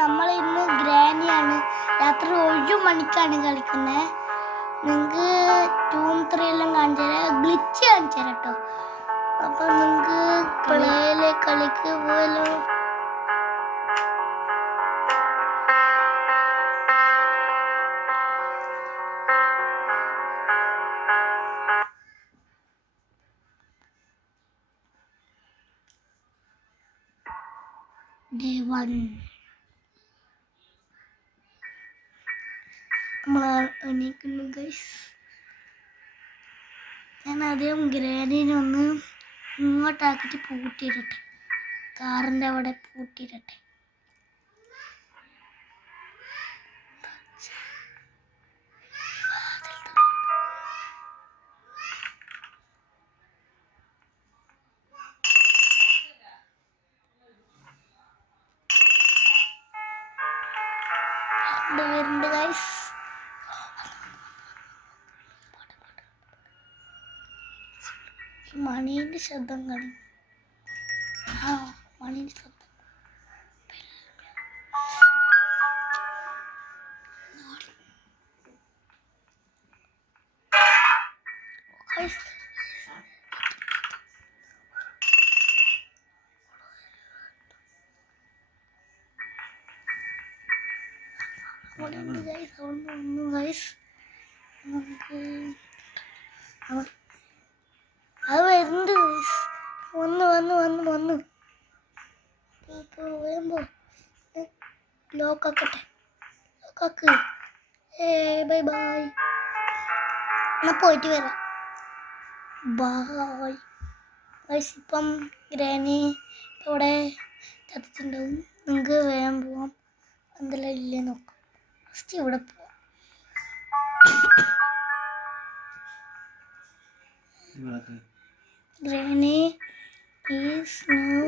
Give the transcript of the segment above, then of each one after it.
നമ്മൾ ഇന്ന് ഗ്രാനിയാണ്. രാത്രി 1 മണിക്കാണ് കളിക്കുന്നത്. നിങ്ങൾക്ക് 2 3 എല്ലാം കാണിച്ചു തരാം, ഗ്ലിച്ച് കാണിച്ചു തരാം കേട്ടോ. അപ്പം നിങ്ങൾക്ക് കളിക്ക് പോലോ. Day 1 നമ്മൾ എണീക്കുന്നു ഗൈസ്. ഞാൻ ആദ്യം ഗ്രാനിനെ ഒന്ന് ഇങ്ങോട്ടാക്കിയിട്ട് പൂട്ടിയിടട്ടെ, കാറിൻ്റെ അവിടെ പൂട്ടിയിടട്ടെ. വരുന്നുണ്ട് ഗൈസ്. മണീൻ്റെ ശബ്ദം കളി. മണീൻ്റെ ശബ്ദം. അത് വരുന്നുണ്ട് ഗൈസ്. വന്നു വരുമ്പോ ലോക്കാക്കട്ടെ. ലോക്കാക്ക്. Bye bye. എന്നാ പോയിട്ട് വരാം. Bye guys. ഇപ്പം ഗ്രാനി ഇവിടെ ചത്തിട്ടുണ്ടാവും. നിങ്ങൾക്ക് വേഗം പോവാം. എന്തെല്ലാം ഇല്ലേ നോക്കാം. ഫസ്റ്റ് ഇവിടെ പോവാം. Granny is now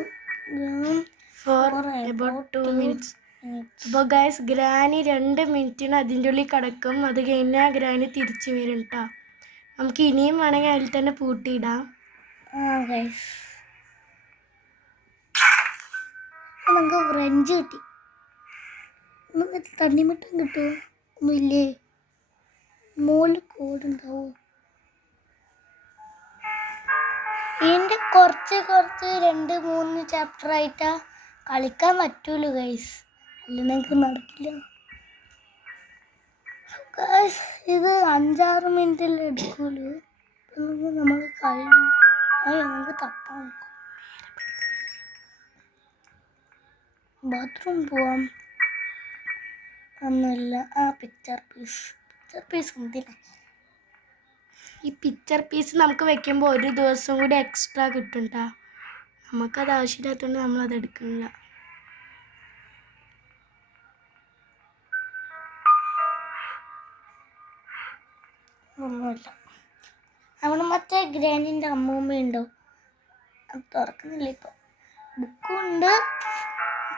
gone for about 2 minutes. അപ്പോൾ ഗൈസ് ഗ്രാനി 2 മിനിറ്റിന് അതിൻ്റെ ഉള്ളിൽ കിടക്കും. അത് കഴിഞ്ഞാൽ ഗ്രാനി തിരിച്ചു വരും കേട്ടോ. നമുക്ക് ഇനിയും വേണമെങ്കിൽ അതിൽ തന്നെ പൂട്ടിയിടാം. ഗൈസ് നമുക്ക് ഫ്രഞ്ച് കിട്ടി. തണ്ണിമട്ടം കിട്ടുമോ? ഒന്നുമില്ലേ? മോളിൽ കോടുണ്ടാവോ? ഇതിൻ്റെ കുറച്ച് 2-3 ചാപ്റ്റർ ആയിട്ടാ കളിക്കാൻ പറ്റുള്ളൂ ഗൈസ്. അല്ല നിങ്ങൾക്ക് നടക്കില്ല ഗൈസ്. ഇത് 5-6 മിനിറ്റിൽ എടുക്കുള്ളൂ. നമ്മൾ കഴിഞ്ഞു. നമുക്ക് തപ്പാൻ നോക്കാം. ബാത്റൂം പോവാം. ഒന്നുമില്ല. പിക്ചർ പീസ് എന്തിനാ? ഈ പിക്ചർ പീസ് നമുക്ക് വെക്കുമ്പോൾ 1 ദിവസം കൂടി എക്സ്ട്രാ കിട്ടും കേട്ടോ. നമുക്കത് ആവശ്യമില്ലാത്തതുകൊണ്ട് നമ്മളത് എടുക്കുന്നില്ല. ഒന്നുമില്ല. അവിടെ മറ്റേ ഗ്രാനിൻ്റെ അമ്മൂമ്മയുണ്ടോ? അത് തുറക്കുന്നില്ല ഇപ്പോൾ. ബുക്കുണ്ട്.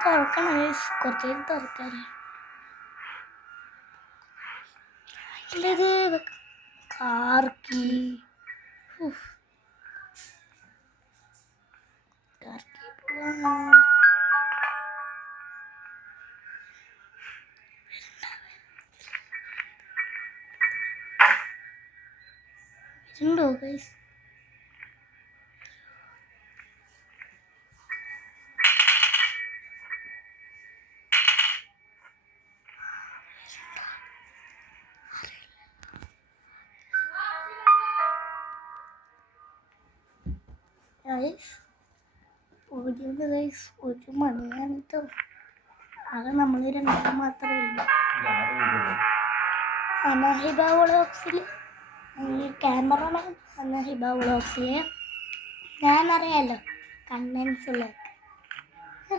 തുറക്കണം. കുറച്ച് നേരം തുറക്കാറ്. ഇത് കാർക്കി പോവാം. വരുന്നുണ്ടോ ഗൈസ്? ഓടിയുണ്ട് ഗൈസ്. 1 മണിയാണ് കേട്ടോ. ആകെ നമ്മൾ 2 മാത്രമേ ഉള്ളൂ. അനഹിബ വ്ളോഗ്സിൽ ക്യാമറമാൻ അനഹിബ വ്ളോഗ്സിൽ ഞാനറിയാമല്ലോ കണ്ടൻസുള്ളതൊക്കെ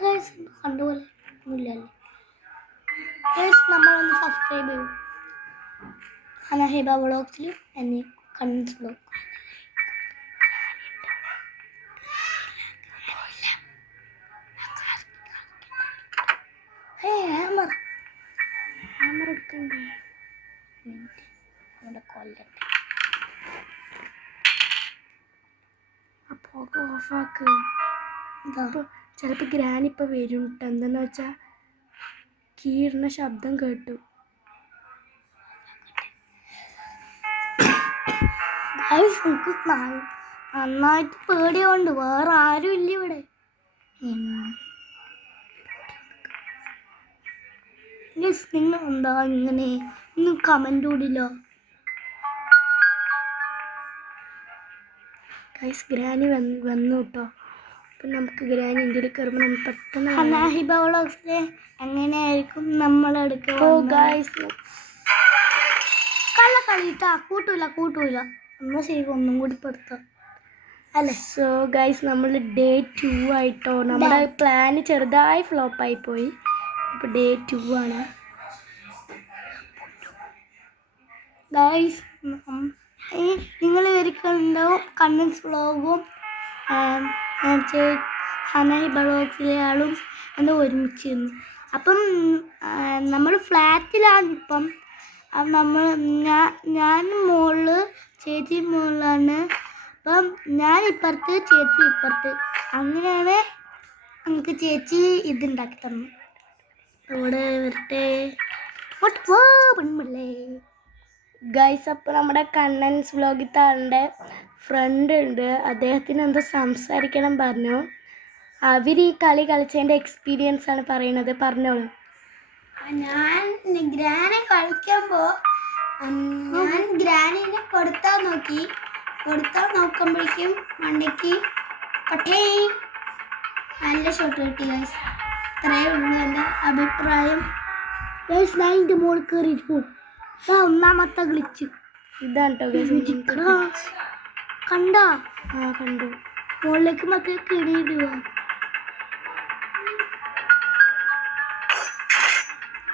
ഗൈസ്. കണ്ടുപോലെ ഒന്നുമില്ലല്ലോ ഗൈസ്. നമ്മളൊന്ന് സബ്സ്ക്രൈബ് ചെയ്യും അനഹിബ വ്ളോഗ്സിൽ എന്നെ കണ്ടൻസ് വ്ളോഗ്. ഹാമർ എടുക്കണ്ടേ? കൊല്ലട്ടെ. അപ്പോൾ ഓഫാക്ക്. ചിലപ്പോൾ ഗ്രാനി ഇപ്പോൾ വരും കേട്ടോ. എന്താണെന്ന് വെച്ചാൽ കീറുന്ന ശബ്ദം കേട്ടു. ഗൈസ് എനിക്ക് നന്നായിട്ട് പേടിയുണ്ട്, വേറെ ആരും ഇല്ല ഇവിടെ. നിങ്ങൾ എന്താ ഇങ്ങനെ ഒന്നും കമന്റ് കൂടില്ലോ. ഗൈസ് ഗ്രാനി വന്നു കേട്ടോ. അപ്പം നമുക്ക് ഗ്രാനി ഇന്ത്യയിൽ കയറുമ്പോൾ നമ്മൾ പെട്ടെന്ന് ഹനാഹിബ വ്ളോഗ്സിലെ എങ്ങനെയായിരിക്കും നമ്മളെടുക്കുക. ഓ ഗൈസ് കളിട്ടാ കൂട്ടൂല എന്നാ ശരി ഒന്നും കൂടി പെടുത്താം അല്ലേ. സോ ഗൈസ് നമ്മൾ ഡേ 2 ആയിട്ടോ. നമ്മുടെ പ്ലാന് ചെറുതായി ഫ്ലോപ്പായി പോയി. ഇപ്പോൾ ഡേ 2 ആണ് ഗൈസ്. നിങ്ങൾ ഇവരിക്കുണ്ടാവും കണ്ണൻസ് വ്ളോഗും ഹനാഹിബ വ്ളോഗ്സിലെ ആളും എന്ന് ഒരുമിച്ചിരുന്നു. അപ്പം നമ്മൾ ഫ്ലാറ്റിലാണ് ഇപ്പം. നമ്മൾ ഞാൻ മുകളിൽ ചേച്ചി മുകളിലാണ്. അപ്പം ഞാൻ ഇപ്പുറത്ത് ചേച്ചി ഇപ്പുറത്ത്. അങ്ങനെയാണ് നമുക്ക് ചേച്ചി ഇതുണ്ടാക്കി തന്നു. ഇവിടെ വരട്ടെ പെൺപിള്ളേ. ഗൈസ്. അപ്പോൾ നമ്മുടെ കണ്ണൻസ് വ്ളോഗിലത്തെ ആളുടെ ഫ്രണ്ട് ഉണ്ട്, അദ്ദേഹത്തിന് എന്തോ സംസാരിക്കണം പറഞ്ഞു. അവർ ഈ കളി കളിച്ചതിൻ്റെ എക്സ്പീരിയൻസ് ആണ് പറയണത്. പറഞ്ഞോളൂ. ഞാൻ ഗ്രാനെ കളിക്കുമ്പോൾ ഞാൻ ഗ്രാനിനെ കൊടുത്താൽ നോക്കുമ്പോഴേക്കും മണ്ടയ്ക്ക് പട്ടേ നല്ല ഷോട്ട് കിട്ടി ഗൈസ്. ഇത്രയേ ഉള്ളൂ എൻ്റെ അഭിപ്രായം ഗൈസ്. ഞാൻ എൻ്റെ മുകളിൽ കയറിയിരിക്കും. ഒന്നാമത്തെ ഗ്ലിച്ച് ഇതാണ് കേട്ടോ. കണ്ടോ? കണ്ടു. മുകളിലേക്ക് മറ്റേ കിടിയിടുക.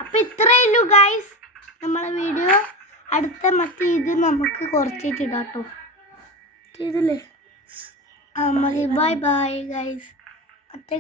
അപ്പം ഇത്രയേ ഉള്ളൂ ഗൈസ് നമ്മളെ വീഡിയോ. അടുത്ത മറ്റേ ഇത് നമുക്ക് കുറച്ചിട്ട് ഇടാം കേട്ടോ. ചെയ്തില്ലേ? Bye bye guys. മറ്റേ